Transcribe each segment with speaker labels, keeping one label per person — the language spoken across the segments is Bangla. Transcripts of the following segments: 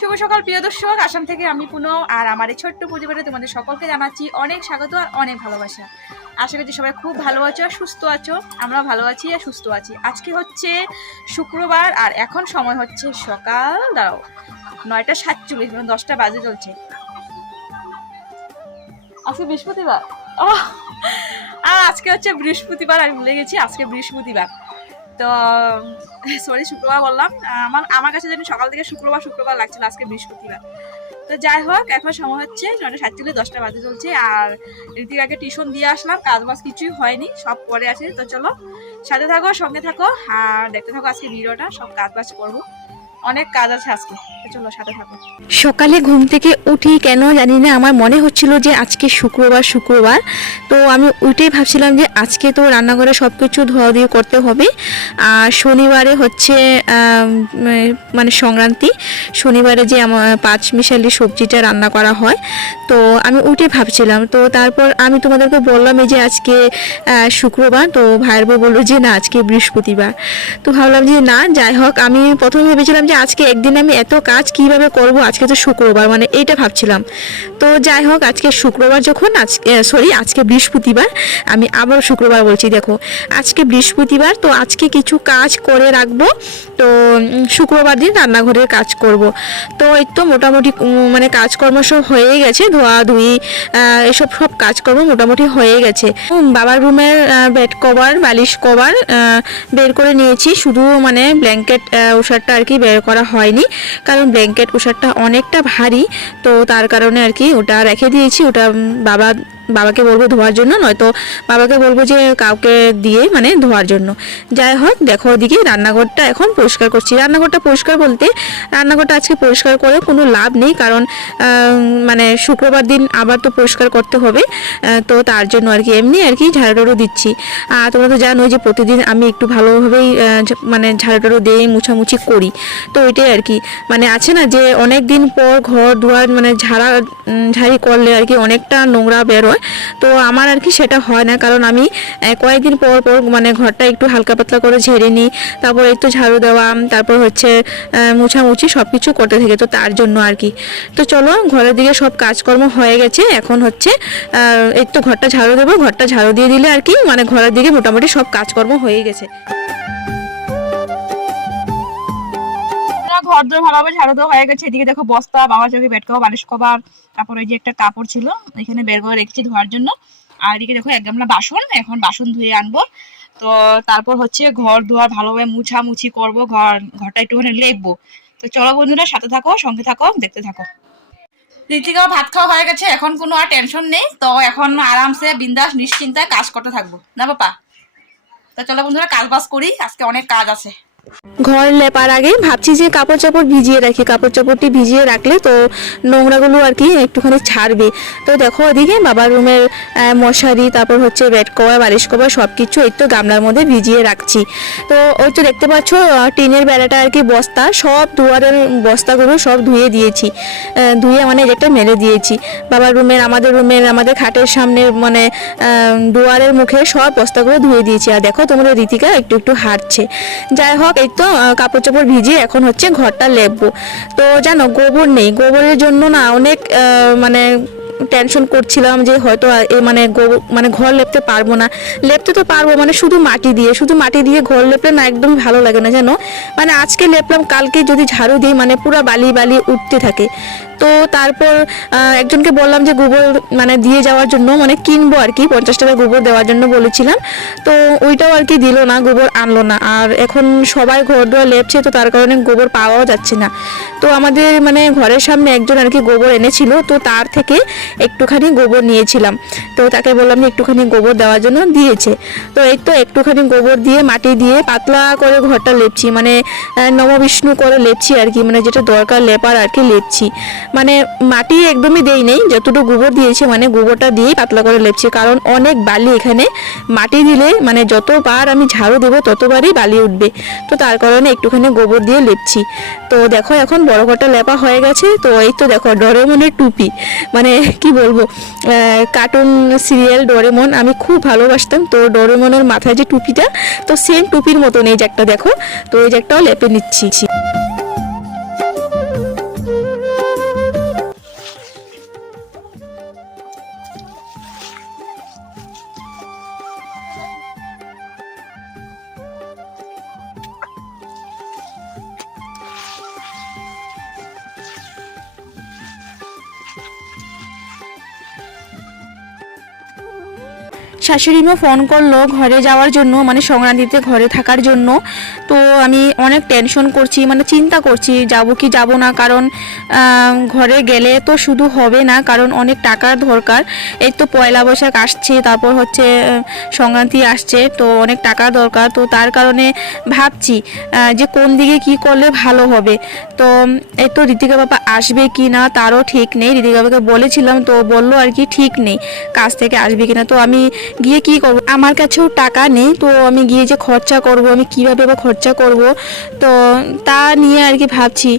Speaker 1: শুভ সকাল প্রিয় দর্শক। আসাম থেকে আমি পুনঃ আর আমার এই ছোট্ট পরিবারে তোমাদের সকলকে জানাচ্ছি অনেক স্বাগত আর অনেক ভালোবাসা। আশা করছি সবাই খুব ভালো আছো আর সুস্থ আছো। আমরা ভালো আছি আর সুস্থ আছি। আজকে হচ্ছে শুক্রবার আর এখন সময় হচ্ছে সকাল দাঁড়াও নয়টা সাতচল্লিশ মানে দশটা বাজে চলছে। আজকে বৃহস্পতিবার! আর আজকে হচ্ছে বৃহস্পতিবার আমি ভুলে গেছি আজকে বৃহস্পতিবার। তো সরি শুক্রবার বললাম। আমার আমার কাছে জানি সকাল থেকে শুক্রবার শুক্রবার লাগছিল, আজকে বৃহস্পতিবার। তো যাই হোক, এখন সময় হচ্ছে নয়টা সাতচল্লিশ, দশটা বাজে চলছে, আর ঋতিকাকে টিউশন দিয়ে আসলাম, কাজ বাজ কিছুই হয়নি, সব পরে আছে। তো চলো, সাথে থাকো, সঙ্গে থাকো, আর দেখতে থাকো আজকে ভিডিওটা, সব কাজ বাজ করব। অনেক কাজ আছে আজকে।
Speaker 2: সকালে ঘুম থেকে উঠি কেন জানি না, আমার মনে হচ্ছিল যে আজকে শুক্রবার শুক্রবার। তো আমি উঠেই ভাবছিলাম যে আজকে তো রান্নাঘরে সব কিছু ধোয়াধুয়ি করতে হবে। আর শনিবারে হচ্ছে মানে সংক্রান্তি। শনিবারে যে আমার পাঁচ মিশালি সবজিটা রান্না করা হয়। তো আমি উঠে ভাবছিলাম, তো তারপর আমি তোমাদেরকে বললাম এই যে আজকে শুক্রবার। তো ভাইয়ের বউ বলল যে না, আজকে বৃহস্পতিবার। তো ভাবলাম যে না, যাই হোক, আমি প্রথমে ভেবেছিলাম যে আজকে একদিন আমি এত কাজ কীভাবে করব? আজকে তো শুক্রবার মানে এইটা ভাবছিলাম। তো যাই হোক, আজকে শুক্রবার যখন আজকে সরি আজকে বৃহস্পতিবার, আমি আবার শুক্রবার বলছি, দেখো, আজকে বৃহস্পতিবার, তো আজকে কিছু কাজ করে রাখব। তো শুক্রবার দিন রান্নাঘরের কাজ করব। তো এই তো মোটামুটি মানে কাজকর্ম সব হয়ে গেছে, ধোয়া ধুই এসব সব কাজকর্ম মোটামুটি হয়ে গেছে। বাবার রুমের বেড কভার বালিশ কভার বের করে নিয়েছি, শুধু মানে ব্ল্যাঙ্কেট উষারটা আর কি বের করা হয়নি। কারণ ব্ল্যাঙ্কেট পোশাকটা অনেকটা ভারী তো তার কারণে আর কি ওটা রেখে দিয়েছি। ওটা বাবা বাবাকে বলব ধোয়ার জন্য, নয়তো বাবাকে বলব যে কাউকে দিয়ে মানে ধোয়ার জন্য। যাই হোক, দেখো ওদিকে রান্নাঘরটা এখন পরিষ্কার করছি। রান্নাঘরটা পরিষ্কার বলতে রান্নাঘরটা আজকে পরিষ্কার করে কোনো লাভ নেই, কারণ মানে শুক্রবার দিন আবার তো পরিষ্কার করতে হবে তো তার জন্য আর কি এমনি আর কি ঝাড়াটাড়ু দিচ্ছি। আর তোমরা তো জানো যে প্রতিদিন আমি একটু ভালোভাবেই মানে ঝাড়াটাড়ু দিয়ে মুছামুছি করি। তো ওইটাই আর কি। মানে আছে না যে অনেক দিন পর ঘর দুয়ার মানে ঝাড়া ঝাড়ি করলে আর কি অনেকটা নোংরা বেরোয়। তো আমার আর কি সেটা হয় না, কারণ আমি কয়েকদিন পর পর মানে ঘরটা একটু হালকা পাতলা করে ঝেড়ে নিই, তারপর একটু ঝাড়ু দেওয়া, তারপর হচ্ছে মোছামুছি সব কিছু করতে থাকে তো তার জন্য আর কি। তো চলো ঘরের দিকে সব কাজকর্ম হয়ে গেছে, এখন হচ্ছে তো ঘরটা ঝাড়ু দেবো, ঘরটা ঝাড়ু দিয়ে দিলে আর কি মানে ঘরের দিকে মোটামুটি সব কাজকর্ম হয়ে গেছে।
Speaker 1: আমার ঘর দর ভালোভাবে ঝাড়ু দেওয়া হয়ে গেছে। এদিকে দেখো বস্তা বাবা চোখে বেড কভার বালিশ কভার তারপর ওই যে একটা কাপড় ছিল, এখানে বের করে রেখেছি ধোয়ার জন্য। আর এদিকে দেখো এক গামলা বাসন, এখন বাসন ধুয়ে আনব। তো তারপর হচ্ছে ঘর দুয়ার ভালোভাবে মুছামুছি করব, ঘর, ঘরটা একটুখানি লেপবো। তো চলো বন্ধুরা, সাথে থাকো, সঙ্গে থাকো, দেখতে থাকো। ঋতিকাও ভাত খাওয়া হয়ে গেছে, এখন কোনো আর টেনশন নেই। তো এখন আরামসে, বিন্দাস নিশ্চিন্তায় কাজ করতে থাকব। না বাপা তো চলো বন্ধুরা কাজ বাজ করি, আজকে অনেক কাজ আছে।
Speaker 2: ঘর লেপার আগে ভাবছি যে কাপড় চাপড় ভিজিয়ে রাখি, কাপড় চাপড়টি ভিজিয়ে রাখলে তো নোংরাগুলো আর কি একটুখানি ছাড়বে। তো দেখো ওদিকে বাবার রুমের মশারি, তারপর হচ্ছে বেড কভার, বালিশ কভার সব কিছু তো গামলার মধ্যে ভিজিয়ে রাখছি। তো ওই তো দেখতে পাচ্ছ টিনের বেড়াটা আর কি বস্তা, সব দুয়ারের বস্তাগুলো সব ধুয়ে দিয়েছি। ধুয়ে মানে যেটা মেলে দিয়েছি। বাবার রুমের, আমাদের রুমের, আমাদের খাটের সামনে মানে দুয়ারের মুখে সব বস্তাগুলো ধুয়ে দিয়েছি। আর দেখো তোমাদের রীতিকা একটু একটু হাঁটছে। যাই হোক এই তো কাপড় চোপড় ভিজিয়ে এখন হচ্ছে ঘরটা লেপবো। তো জানো, গোবর নেই। গোবরের জন্য না অনেক মানে টেনশন করছিলাম যে হয়তো মানে মানে ঘর লেপতে পারব না। লেপতে তো পারব মানে শুধু মাটি দিয়ে, শুধু মাটি দিয়ে ঘর লেপলে না একদম ভালো লাগে না, জানো? মানে আজকে লেপলাম, কালকে যদি ঝাড়ু দিই মানে পুরো বালি বালি উঠতে থাকে। তো তারপর একজনকে বললাম যে গোবর মানে দিয়ে যাওয়ার জন্য মানে কিনবো আর কি, পঞ্চাশ টাকা গোবর দেওয়ার জন্য বলেছিলাম। তো ওইটাও আর কি দিল না, গোবর আনলো না। আর এখন সবাই ঘর দুয়ার লেপছে, তো তার কারণে গোবর পাওয়াও যাচ্ছে না। তো আমাদের মানে ঘরের সামনে একজন আর কি গোবর এনেছিল, তো তার থেকে একটুখানি গোবর নিয়েছিলাম। তো তাকে বললাম যে একটুখানি গোবর দেওয়ার জন্য দিয়েছে। তো এই তো একটুখানি গোবর দিয়ে, মাটি দিয়ে পাতলা করে ঘরটা লেপছি। মানে নববিষ্ণু করে লেপছি আর কি। মানে যেটা দরকার লেপার আর কি লেপছি। মানে মাটি একদমই দেই নেই। যতটুকু গোবর দিয়েছে মানে গোবরটা দিয়েই পাতলা করে লেপছি। কারণ অনেক বালি এখানে মাটি দিলে মানে যতবার আমি ঝাড়ু দেবো, ততবারই বালি উঠবে। তো তার কারণে একটুখানি গোবর দিয়ে লেপছি। তো দেখো, এখন বড় ঘরটা লেপা হয়ে গেছে। তো এই তো দেখো, ডরেমনের টুপি। মানে কি বলব? কার্টুন সিরিয়াল ডোরেমন আমি খুব ভালোবাসতাম। তো ডোরেমনের মাথায় যে টুপিটা, তো সেম টুপির মতন এই যে একটা দেখো। তো এই যে একটাও লেপে নিচ্ছি। শাশুড়ি মা ফোন করল ঘরে যাওয়ার জন্য মানে সংক্রান্তিতে ঘরে থাকার জন্য। তো আমি অনেক টেনশন করছি মানে চিন্তা করছি, যাব কি যাব না? কারণ ঘরে গেলে তো শুধু হবে না, কারণ অনেক টাকার দরকার। এই তো পয়লা বৈশাখ আসছে, তারপর হচ্ছে সংক্রান্তি আসছে, তো অনেক টাকা দরকার। তো তার কারণে ভাবছি যে কোন দিকে কি করলে ভালো হবে। তো, এই তো ঋতিকা বাবা আসবে কি না, তারও ঠিক নেই। ঋতিকা বাবাকে বলেছিলাম, তো বলল আর কি ঠিক নেই, কাজ থেকে আসবে কিনা তো আমি গিয়ে কি করব? আমার কাছেও টাকা নেই, তো আমি গিয়ে যে খরচা করব, আমি কীভাবে বা খরচা করব, তো তা নিয়ে আর কি ভাবছি।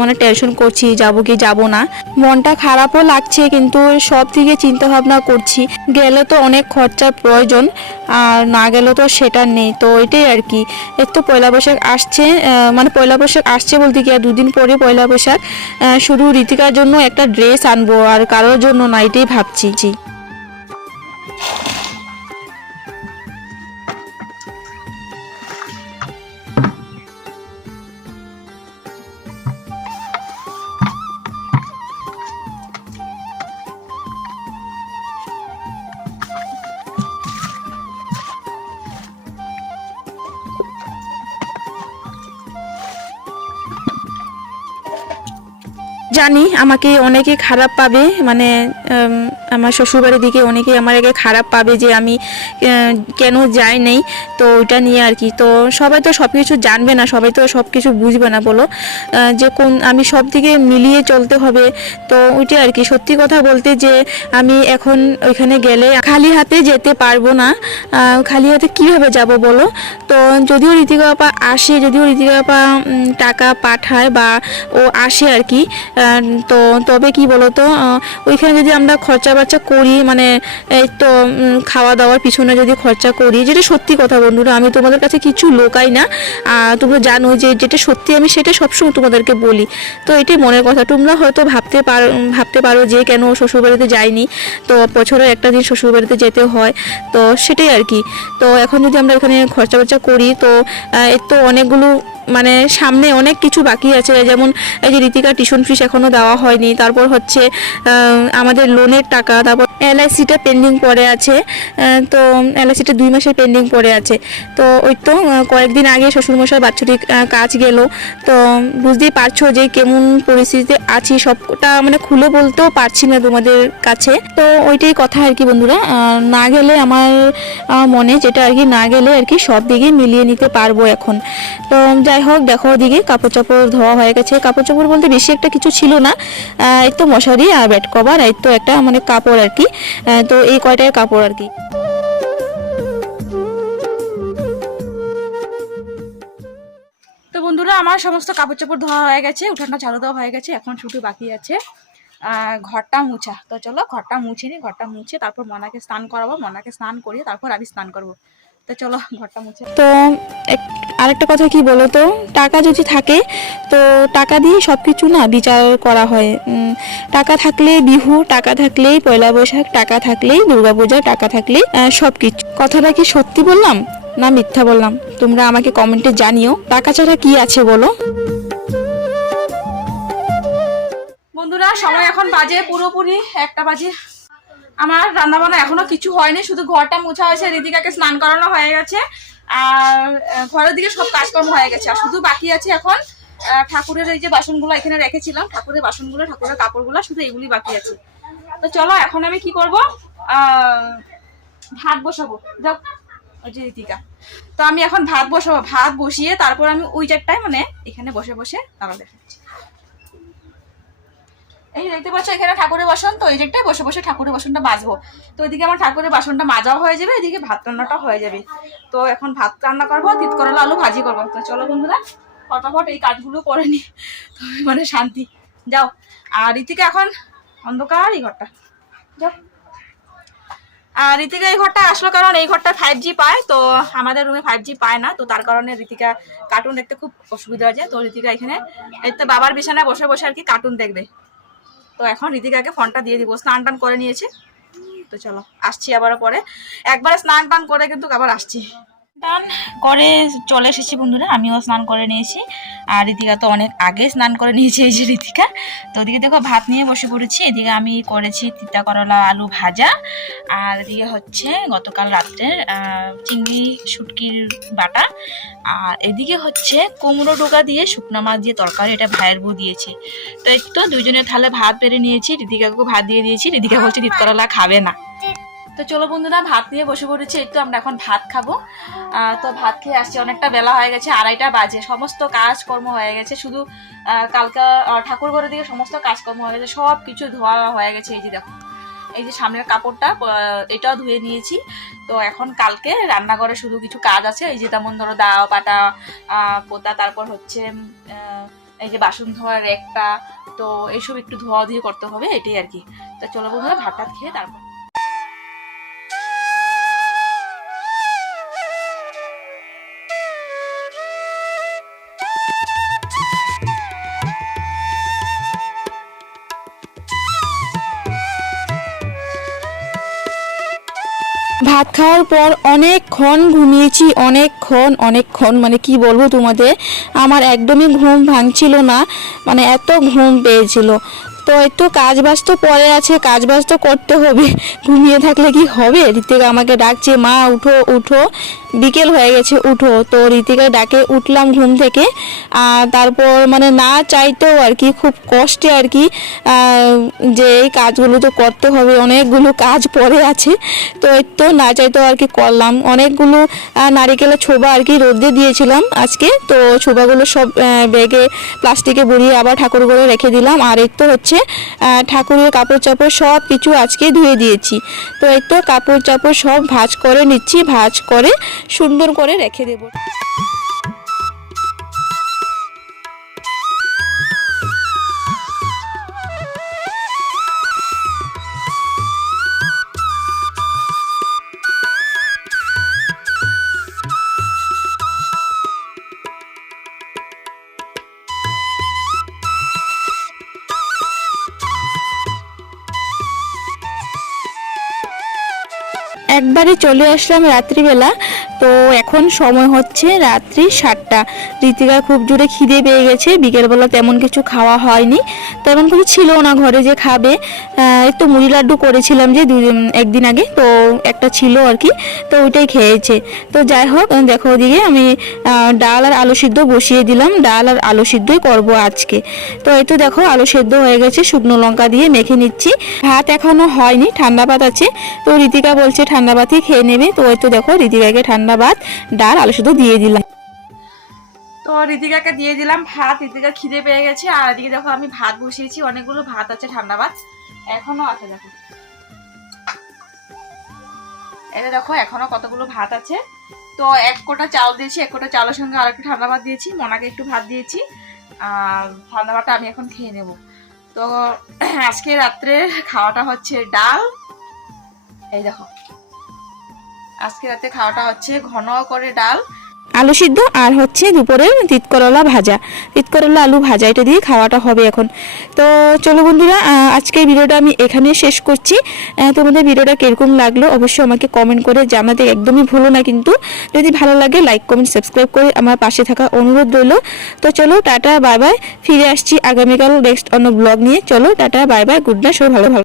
Speaker 2: মানে টেনশন করছি, যাব কি যাব না। মনটা খারাপও লাগছে, কিন্তু সব থেকে চিন্তা ভাবনা করছি, গেলে তো অনেক খরচার প্রয়োজন, আর না গেলে তো সেটা নেই, তো এটাই আর কি। এর তো পয়লা বৈশাখ আসছে মানে পয়লা বৈশাখ আসছে বলতে কি, আর দুদিন পরে পয়লা বৈশাখ শুধু ঋতিকার জন্য একটা ড্রেস আনব, আর কারোর জন্য না, এটাই ভাবছি, জি। জানি আমাকে অনেকে খারাপ পাবে মানে আমার শ্বশুরবাড়ির দিকে অনেকে আমার আগে খারাপ পাবে যে আমি কেন যাই নাই, তো ওইটা নিয়ে আর কি। তো সবাই তো সব কিছু জানবে না, সবাই তো সব কিছু বুঝবে না বলো। যে কোন, আমি সব দিকে মিলিয়ে চলতে হবে। তো ওইটাই আর কি। সত্যি কথা বলতে যে আমি এখন ওইখানে গেলে খালি হাতে যেতে পারব না। খালি হাতে কীভাবে যাব বলো? তো যদিও ঋতিকা আপা আসে, যদিও ঋতিকা আপা টাকা পাঠায় বা ও আসে আর কি। তো তবে কি বলো তো ওইখানে যদি আমরা খরচা বার্চা করি মানে এই তো খাওয়া দাওয়ার পিছনে যদি খরচা করি, যেটা সত্যি কথা বন্ধুরা, আমি তোমাদের কাছে কিছু লোকাই না। তোমরা জানো যে যেটা সত্যি আমি সেটা সবসময় তোমাদেরকে বলি। তো এটাই মনের কথা। তোমরা হয়তো ভাবতে পারো ভাবতে পারো যে কেন শ্বশুরবাড়িতে যাইনি। তো বছরে একটা দিন শ্বশুরবাড়িতে যেতে হয়। তো সেটাই আর কি। তো এখন যদি আমরা এখানে খরচা বার্চা করি, তো এর তো অনেকগুলো মানে সামনে অনেক কিছু বাকি আছে, যেমন এই যে ঋতিকা টিউশন ফিস এখনও দেওয়া হয়নি, তারপর হচ্ছে আমাদের লোনের টাকা, তারপর এলআইসিটা পেন্ডিং পড়ে আছে তো এলআইসিটা দুই মাসের পেন্ডিং পড়ে আছে। তো ওই তো কয়েকদিন আগে শ্বশুরমশাই বাৎসরিক কাজ গেল, তো বুঝতেই পারছ যে কেমন পরিস্থিতিতে আছি, সবটা মানে খুলে বলতেও পারছি না তোমাদের কাছে। তো ওইটাই কথা আর কি বন্ধুরা না গেলে আমার মনে যেটা আর কি, না গেলে আর কি সব দিকে মিলিয়ে নিতে পারব এখন। তো যাই হোক দেখো ওদিকে কাপড় চাপড় ধোয়া হয়ে গেছে। কাপড় চাপড় বলতে বেশি একটা কিছু ছিল না। এই তো মশারি আর বেড কভার এই তো একটা মানে কাপড় আর কি। তো এই কয়টাই কাপড় আর কি।
Speaker 1: তো বন্ধুরা, আমার সমস্ত কাপড় চাপড় ধোয়া হয়ে গেছে, উঠানটা ঝাড়ু দেওয়া হয়ে গেছে, এখন ছুটি বাকি আছে। ঘরটা মুছা। তো চলো, ঘরটা মুছে নি, ঘরটা মুছে, তারপর মনাকে স্নান করাবো, মনাকে স্নান করিয়ে তারপর আমি স্নান করব। তো চলো ঘরটা মুছে
Speaker 2: তো আরেকটা কথা কি বলো তো? টাকা যদি থাকে তো টাকা দিয়ে সব কিছু না বিচার করা হয়। টাকা থাকলে বিহু টাকা থাকলেই পয়লা বৈশাখ টাকা থাকলেই দুর্গাপূজা টাকা থাকলেই সব কিছু কথাটা কি সত্যি বললাম না মিথ্যা বললাম? তোমরা আমাকে কমেন্টে জানিও। টাকা ছাড়া কি আছে বলো?
Speaker 1: বন্ধুরা সময় এখন বাজে পুরোপুরি একটা বাজে। আমার রান্না বান্না এখনও কিছু হয়নি, শুধু ঘরটা মোছা হয়েছে রিদিকাকে স্নান করানো হয়ে গেছে, আর ঘরের দিকে সব কাজকর্ম হয়ে গেছে। আর শুধু বাকি আছে এখন ঠাকুরের এই যে বাসনগুলো এখানে রেখেছিলাম, ঠাকুরের বাসনগুলো, ঠাকুরের কাপড়গুলো, শুধু এগুলি বাকি আছে। তো চলো, এখন আমি কি করব? ভাত বসাবো। যাও, ওই যে রিতিকা তো আমি এখন ভাত বসাবো, ভাত বসিয়ে তারপর আমি ওই চারটায় মানে এখানে বসে বসে তারা দেখাচ্ছি। এই দেখতে পাচ্ছ, এখানে ঠাকুরের বাসন। তো এই জায়গাটায় বসে বসে ঠাকুরের বাসনটা মাজবো। তো এদিকে আমার ঠাকুরের বাসনটা মাজাও হয়ে যাবে, এদিকে ভাত রান্নাটা হয়ে যাবে। তো এখন ভাত রান্না করব তিত করলা আলু ভাজি করব। তো চলো বন্ধুরা, ফটাফট এই কাজগুলো করে নি। তো মানে শান্তি। যাও। আর ঋতিকা এখন অন্ধকার এই ঘরটা। যাও। আর ঋতিকা এই ঘরটা আসলো কারণ এই ঘরটা ফাইভ জি পায়, তো আমাদের রুমে ফাইভ জি পায় না। তো তার কারণে ঋতিকা কার্টুন দেখতে খুব অসুবিধা হয়েছে তো ঋতিকা এখানে, এই তো বাবার বিছানায় বসে বসে আর কি কার্টুন দেখবে। তো এখন ঋতিকাকে ফোনটা দিয়ে দিব। স্নান টান করে নিয়েছে। তো চলো, আসছি আবার পরে। একবার স্নান টান করে কিন্তু আবার আসছি। স্নান করে চলে এসেছি বন্ধুরা, আমিও স্নান করে নিয়েছি। আর ঋতিকা তো অনেক আগে স্নান করে নিয়েছে, এই যে ঋতিকা তো ওদিকে দেখো ভাত নিয়ে বসে পড়েছি, এদিকে আমি করেছি তিতা করলা আলু ভাজা। আর এদিকে হচ্ছে গতকাল রাত্রের চিংড়ি শুটকির বাটা। আর এদিকে হচ্ছে কুমড়ো ডোকা দিয়ে শুকনো মাছ দিয়ে তরকারি, এটা ভাইয়ের বউ দিয়েছে। তো এই তো দুইজনের থালে ভাত বেড়ে নিয়েছি ঋতিকাকে ভাত দিয়ে দিয়েছি ঋতিকা বলছে তিত করলা খাবে না। তো চলো বন্ধুরা, ভাত নিয়ে বসে পড়েছি। তো আমরা এখন ভাত খাব। তো ভাত খেয়ে আসছি, অনেকটা বেলা হয়ে গেছে, আড়াইটা বাজে। সমস্ত কাজকর্ম হয়ে গেছে, শুধু কালকে ঠাকুর ঘরের দিকে সমস্ত কাজকর্ম হয়ে গেছে, সব কিছু ধোয়া হয়ে গেছে। এই যে দেখো, এই যে সামনের কাপড়টা এটাও ধুয়ে নিয়েছি। তো এখন কালকে রান্নাঘরে শুধু কিছু কাজ আছে, এই যে তেমন ধরো দাও পাটা পোতা, তারপর হচ্ছে এই যে বাসন ধোয়ার একটা তো এইসব একটু ধোয়া ধুয়ে করতে হবে, এটাই আর কি। তো চলো বন্ধুরা ভাত টাত খেয়ে তারপর
Speaker 2: ভাত খাওয়ার পর অনেকক্ষণ ঘুমিয়েছি অনেকক্ষণ অনেকক্ষণ মানে কি বলব তোমাদের? আমার একদমই ঘুম ভাঙছিল না মানে এত ঘুম পেয়েছিল। তো একটু কাজ বাজ তো পরে আছে কাজ বাজ তো করতে হবে। ঘুমিয়ে থাকলে কি হবে? ঋতিকা আমাকে ডাকছে, মা, উঠো উঠো। বিকেল হয়ে গেছে, উঠো। তো ঋতিকা ডাকে, উঠলাম ঘুম থেকে। আর তারপর মানে না চাইতেও আর কি, খুব কষ্টে আর কি যে এই কাজগুলো তো করতে হবে, অনেকগুলো কাজ পড়ে আছে। তো তো না চাইতেও আর কি করলাম। অনেকগুলো নারিকেলের ছোবা আর কি রোদে দিয়েছিলাম আজকে। তো ছোবাগুলো সব ব্যাগে প্লাস্টিকে ভরিয়ে আবার ঠাকুর করে রেখে দিলাম। আর তো হচ্ছে আহ, ঠাকুরের কাপড় চাপড় সব কিছু আজকে ধুয়ে দিয়েছি। তো এই তো কাপড় চাপড় সব ভাজ করে নিচ্ছি ভাজ করে সুন্দর করে রেখে দেবো। একবারে চলে আসলাম রাত্রিবেলা। তো এখন সময় হচ্ছে রাত্রি সাতটা। ঋতিকার খুব জোরে খিদে পেয়ে গেছে, বিকেলবেলা তেমন কিছু খাওয়া হয়নি। তেমন কিছু ছিল না ঘরে যে খাবে। একটু মুড়ি লাড্ডু করেছিলাম যে দুদিন একদিন আগে, তো একটা ছিল আর কি, তো ওইটাই খেয়েছে। তো যাই হোক, দেখো ওদিকে আমি ডাল আর আলু সিদ্ধ বসিয়ে দিলাম। ডাল আর আলু সিদ্ধই করব আজকে। তো এই তো দেখো, আলু সেদ্ধ হয়ে গেছে, শুকনো লঙ্কা দিয়ে মেখে নিচ্ছি। ভাত এখনও হয়নি, ঠান্ডা ভাত আছে। তো ঋতিকা বলছে ঠান্ডা ভাতই খেয়ে নেবে। তো ওই তো দেখো, ঋতিকাকে ঠান্ডা ভাত ডাল আলু সিদ্ধ দিয়ে দিলাম।
Speaker 1: তো ঋতিকাকে দিয়ে দিলাম ভাত, ঋতিকা খিদে পেয়ে গেছে, আর এদিকে দেখো আমি ভাত বসিয়েছি, অনেকগুলো ভাত আছে ঠান্ডা ভাত, এখনও আছে দেখো। এটা দেখো, এখনও কতগুলো ভাত আছে। তো এক কোটা চাল দিয়েছি, এক কোটা চালের সঙ্গে আর একটু ঠান্ডা ভাত দিয়েছি, মনাকে একটু ভাত দিয়েছি, আর ঠান্ডা ভাতটা আমি এখন খেয়ে নেব। তো আজকে রাত্রে খাওয়াটা হচ্ছে ডাল। এই দেখো আজকে রাতে খাওয়াটা হচ্ছে ঘন করে ডাল।
Speaker 2: আলু সিদ্ধ আর হচ্ছে দুপুরে তিতকরলা ভাজা। তিতকরলা আলু ভাজা এটা দিয়ে খাওয়াটা হবে এখন। তো চলো বন্ধুরা আহ, আজকের ভিডিওটা আমি এখানে শেষ করছি। তোমাদের ভিডিওটা কীরকম লাগল অবশ্যই আমাকে কমেন্ট করে জানাতে একদমই ভুলো না কিন্তু। যদি ভালো লাগে লাইক কমেন্ট সাবস্ক্রাইব করে আমার পাশে থাকা অনুরোধ রইল। তো চলো টাটা বাই বাই ফিরে আসছি আগামীকাল নেক্সট অন্য ব্লগ নিয়ে। চলো tata bye bye good night সবাই ভালো ভালো